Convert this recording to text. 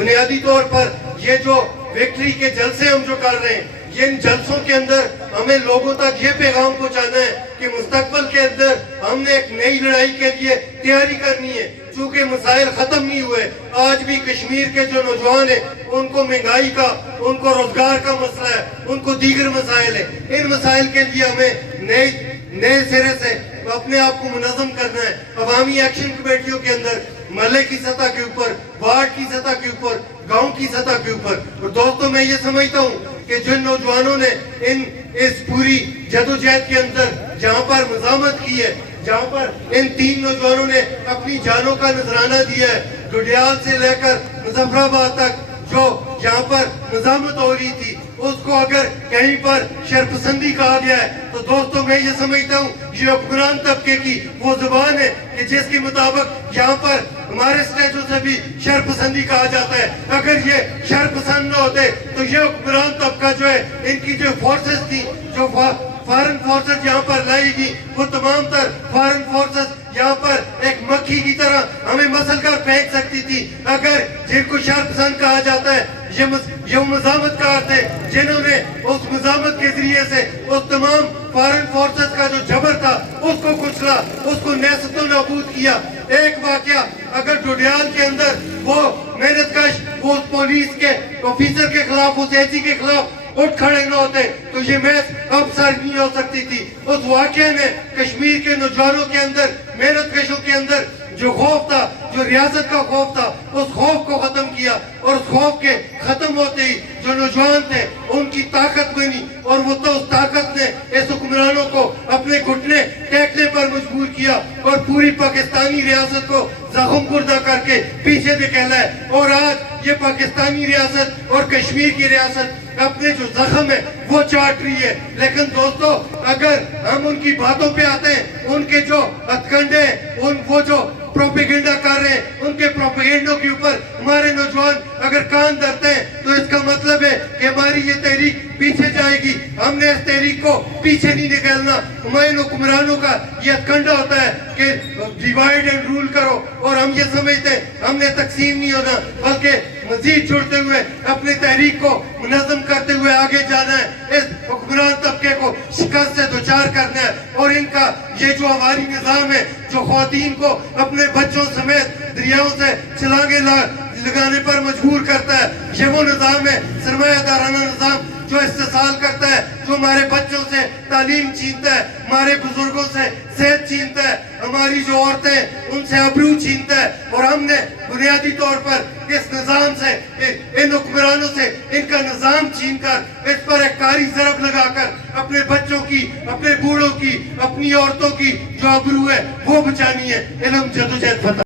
بنیادی طور پر یہ جو وکٹری کے جلسے ہم جو کر رہے ہیں، یہ ان جلسوں کے اندر ہمیں لوگوں تک یہ پیغام پہنچانا ہے کہ مستقبل کے اندر ہم نے ایک نئی لڑائی کے لیے تیاری کرنی ہے، چونکہ مسائل ختم نہیں ہوئے۔ آج بھی کشمیر کے جو نوجوان ہیں ان کو مہنگائی کا، ان کو روزگار کا مسئلہ ہے، ان کو دیگر مسائل ہیں۔ ان مسائل کے لیے ہمیں نئے سرے سے اپنے آپ کو منظم کرنا ہے، عوامی ایکشن کمیٹیوں کے اندر، محلے کی سطح کے اوپر، وارڈ کی سطح کے اوپر، گاؤں کی سطح کے اوپر۔ اور دوستوں، میں یہ سمجھتا ہوں کہ جن نوجوانوں نے اس پوری جدوجہد کے اندر جہاں پر مزاحمت کی ہے، جہاں پر ان 3 نوجوانوں نے اپنی جانوں کا نذرانہ دیا ہے، ڈڈیال سے لے کر مظفر آباد تک جو یہاں پر مزاحمت ہو رہی تھی، اس کو اگر کہیں پر شرپسندی کہا گیا ہے تو دوستوں میں یہ سمجھتا ہوں یہ حکمران طبقے کی وہ زبان ہے کہ جس کے مطابق یہاں پر ہمارے اسٹیجوں سے بھی شرپسندی کہا جاتا ہے۔ اگر یہ شرپسند نہ ہوتے تو یہ حکمران طبقہ جو ہے، ان کی جو فورسز تھی، جو فارن فورسز یہاں پر لائی گی، وہ تمام تر فارن فورسز یہاں پر ایک مکھی کی طرح ہمیں مسل کر پھینک سکتی تھی۔ اگر جن کو شرپسند کہا جاتا ہے، یہ مزاحمت کار تھے جنہوں نے اس مزاحمت کے ذریعے سے اس تمام فارن فورسز کا جو جبر تھا اس کو کچلا، اس کو نیست و نابود کیا۔ ایک واقعہ اگر ڈڈیال کے اندر وہ محنت کش، وہ اس پولیس کے آفیسر کے خلاف، اس اے سی کے خلاف اٹھ کھڑے نہ ہوتے تو یہ محض اب سر نہیں ہو سکتی تھی۔ اس واقعے نے کشمیر کے نوجوانوں کے اندر، محنت کشوں کے اندر جو خوف تھا، جو ریاست کا خوف تھا، اس خوف کو ختم کیا، اور اس خوف کے ختم ہوتے ہی جو نوجوان تھے ان کی طاقت بنی، اور وہ تو اس طاقت نے اس حکمرانوں کو اپنے گھٹنے ٹیکنے پر مجبور کیا اور پوری پاکستانی ریاست کو زخم خوردہ کر کے پیچھے دھکیلا ہے۔ اور آج یہ پاکستانی ریاست اور کشمیر کی ریاست اپنے جو زخم ہے وہ چاٹ رہی ہے۔ لیکن دوستو، اگر ہم ان کی باتوں پہ آتے ہیں، ان کے جو ہتھکنڈے ہیں، وہ جو پروپیگنڈا کر رہے ہیں، ان کے پروپیگنڈوں کے اوپر ہمارے نوجوان اگر کان دھرتے ہیں تو اس کا مطلب ہے کہ ہماری یہ تحریک پیچھے جائے گی۔ ہم نے اس تحریک کو پیچھے نہیں نکالنا۔ ہمارے حکمرانوں کا یہ ہتھکنڈا ہوتا ہے کہ ڈیوائیڈ اینڈ رول کرو، اور ہم یہ سمجھتے ہیں ہم نے تقسیم نہیں ہونا، بلکہ مزید جڑتے ہوئے اپنی تحریک کو منظم کرتے ہوئے آگے جانا ہے۔ اس حکمران طبقے کو شکست سے دوچار کرنا ہے، اور ان کا یہ جو ہماری نظام ہے جو خواتین کو اپنے بچوں سمیت دریاؤں سے چھلانگیں لگانے پر مجبور کرتا ہے، یہ وہ نظام ہے، سرمایہ دارانہ نظام جو استحصال کرتا ہے، جو ہمارے بچوں سے تعلیم چھینتا ہے، ہمارے بزرگوں سے صحت چھینتا ہے، ہماری جو عورتیں ان سے ابرو چھینتا ہے۔ اور ہم نے بنیادی طور پر اس نظام سے، ان حکمرانوں سے ان کا نظام چھین کر اس پر ایک کاری ضرب لگا کر اپنے بچوں کی، اپنے بوڑھوں کی، اپنی عورتوں کی جو ابرو ہے وہ بچانی ہے۔ علم جدوجہد فتح۔